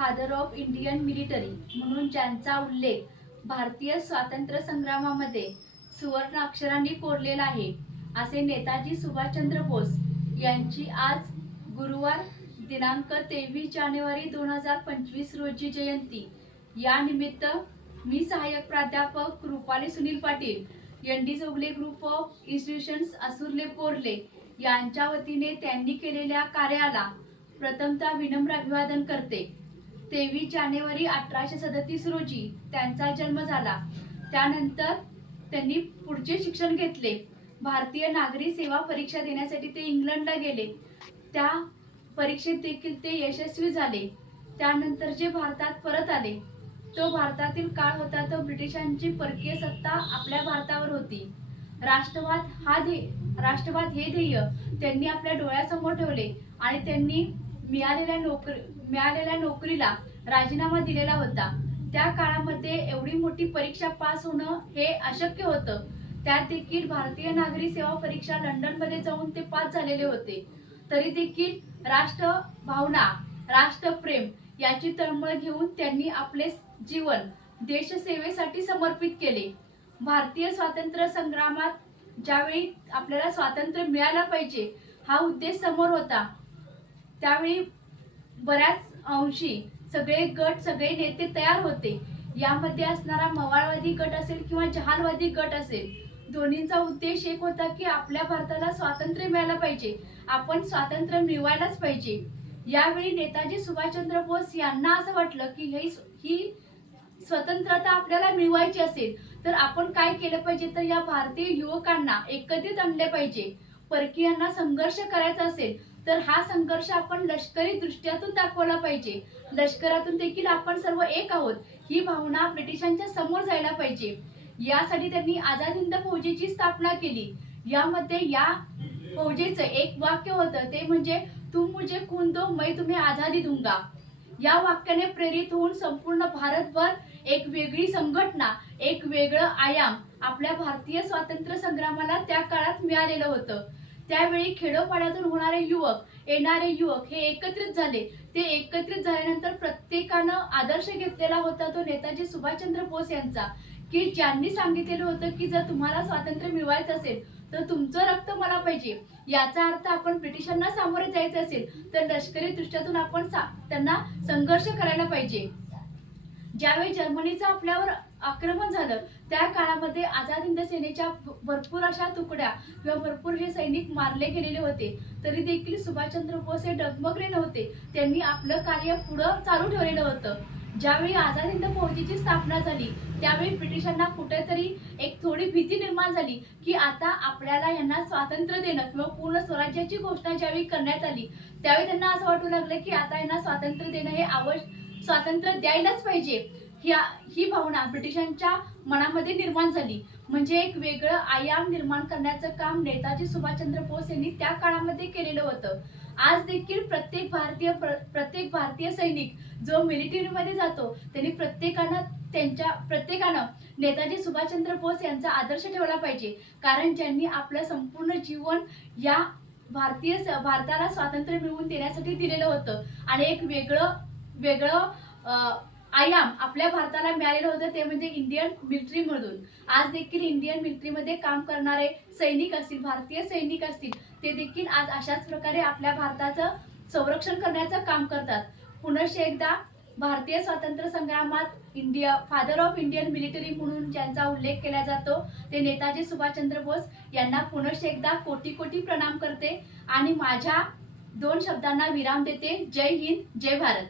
Father of Indian military म्हणून ज्यांचा उल्लेख भारतीय स्वातंत्र्य संग्रामामध्ये सुवर्ण अक्षरांनी कोरलेला आहे असे नेताजी सुभाषचंद्र बोस यांची आज गुरुवार दिनांक तेवीस जानेवारी दोन हजार पंचवीस रोजी जयंती. या निमित्त मी सहाय्यक प्राध्यापक Rupali Sunil Patil N D Chougale group of institutions Asurle Korle यांच्या वतीने त्यांनी केलेल्या कार्याला प्रथमतः विनम्र अभिवादन करते. तेवीस जानेवारी अठराशे सदतीस रोजी त्यांचा जन्म झाला. त्यानंतर त्यांनी पुढचे शिक्षण घेतले. भारतीय नागरी सेवा परीक्षा देण्यासाठी ते इंग्लंडला गेले. त्या परीक्षेत देखील ते यशस्वी झाले. त्यानंतर जे भारतात परत आले तो भारतातील काळ होता तो ब्रिटिशांची परकीय सत्ता आपल्या भारतावर होती. राष्ट्रवाद हा ध्येय राष्ट्रवाद हे ध्येय त्यांनी आपल्या डोळ्यासमोर ठेवले आणि त्यांनी मिळालेल्या नोकरी मिळालेल्या नोकरीला राजीनामा दिलेला होता. त्या काळामध्ये एवढी मोठी परीक्षा पास होणं हे अशक्य होतं. त्यात देखील भारतीय नागरी सेवा परीक्षा लंडनमध्ये जाऊन ते पास झालेले होते. तरी देखील राष्ट्र भावना राष्ट्रप्रेम याची तळमळ घेऊन त्यांनी आपले जीवन देशसेवेसाठी समर्पित केले. भारतीय स्वातंत्र्य संग्रामात ज्यावेळी आपल्याला स्वातंत्र्य मिळायला पाहिजे हा उद्देश समोर होता. त्यावेळी बऱ्याच अंशी सगळे गट सगळे नेते तयार होते. यामध्ये असणारा मवाळवादी गट असेल किंवा जहालवादी गट असेल दोन्हींचा उद्देश एक होता की आपल्या भारताला स्वातंत्र्य मिळायला पाहिजे. आपण स्वातंत्र्य मिळवायलाच पाहिजे. यावेळी नेताजी सुभाषचंद्र बोस यांना असं वाटलं की हे ही स्वतंत्रता आपल्याला मिळवायची असेल तर आपण काय केलं पाहिजे? तर या भारतीय युवकांना एकत्रित आणले पाहिजे. परकीयांना संघर्ष करायचा असेल तर हा संघर्ष आपण लष्करी दृष्ट्यातून दाखवला पाहिजे. लष्करातून देखील आपण सर्व एक आहोत. ही भावना ब्रिटिशांच्या समोर जायला पाहिजे. यासाठी त्यांनी आझाद हिंद फौजेची स्थापना केली. यामध्ये या फौजेचं एक वाक्य होतं ते म्हणजे तुम मुझे खून दो मैं तुम्हें आझादी दूंगा. या वाक्याने प्रेरित होऊन संपूर्ण भारतभर एक वेगळी संघटना एक वेगळं आयाम आपल्या भारतीय स्वातंत्र्य संग्रामाला त्या काळात मिळालेलं होतं. त्यावेळी खेडोपाड्यातून होणारे युवक येणारे युवक हे एकत्रित झाले. ते एकत्रित झाल्यानंतर प्रत्येकानं आदर्श घेतलेला होता तो नेताजी सुभाषचंद्र बोस यांचा. की ज्यांनी सांगितलेलं होतं की जर तुम्हाला स्वातंत्र्य मिळवायचं असेल तर तुमचं रक्त मला पाहिजे. याचा अर्थ आपण ब्रिटिशांना सामोरे जायचं असेल तर लष्करी दृष्ट्यातून आपण सा- त्यांना संघर्ष करायला पाहिजे. ज्यावेळी जर्मनीचं आपल्यावर आक्रमण झालं त्या काळामध्ये आझाद हिंद सेनेच्या भरपूर अशा तुकड्या किंवा भरपूर जे सैनिक मारले गेलेले होते. तरी देखील सुभाषचंद्र बोस हे डगमगले नव्हते. त्यांनी आपलं कार्य पुढं चालू ठेवलेलं होतं. ज्यावेळी आझाद हिंद फौजेची स्थापना झाली त्यावेळी ब्रिटिशांना कुठेतरी एक थोडी भीती निर्माण झाली की आता आपल्याला यांना स्वातंत्र्य देणं किंवा पूर्ण स्वराज्याची घोषणा ज्यावेळी करण्यात आली त्यावेळी त्यांना असं वाटू लागलं की आता यांना स्वातंत्र्य देणं हे आवश्यक स्वातंत्र्य द्यायलाच पाहिजे. ह्या ही भावना ब्रिटिशांच्या मनामध्ये निर्माण झाली. म्हणजे एक वेगळं आयाम निर्माण करण्याचं काम नेताजी सुभाषचंद्र बोस यांनी त्या काळामध्ये केलेलं होतं. आज देखील प्रत्येक भारतीय प्र- प्रत्येक भारतीय सैनिक जो मिलिटरीमध्ये जातो त्यांनी प्रत्येकानं त्यांच्या प्रत्येकानं नेताजी सुभाषचंद्र बोस यांचा आदर्श ठेवला पाहिजे. कारण ज्यांनी आपलं संपूर्ण जीवन या भारतीय स- भारताला स्वातंत्र्य मिळवून देण्यासाठी दिलेलं होतं. आणि एक वेगळं वेगळं आयाम आपल्या भारताला मिळालेलं होतं ते म्हणजे इंडियन मिलिटरी मधून. आज देखील इंडियन मिलिटरीमध्ये काम करणारे सैनिक असतील भारतीय सैनिक असतील ते देखील आज अशाच प्रकारे आपल्या भारताचं संरक्षण करण्याचं काम करतात. पुनशे एकदा भारतीय स्वातंत्र्य संग्रामात India father of Indian military म्हणून ज्यांचा उल्लेख केला जातो ते नेताजी सुभाषचंद्र बोस यांना पुनश्च एकदा कोटी कोटी प्रणाम करते आणि माझ्या दोन शब्दांना विराम देते. जय हिंद जय भारत.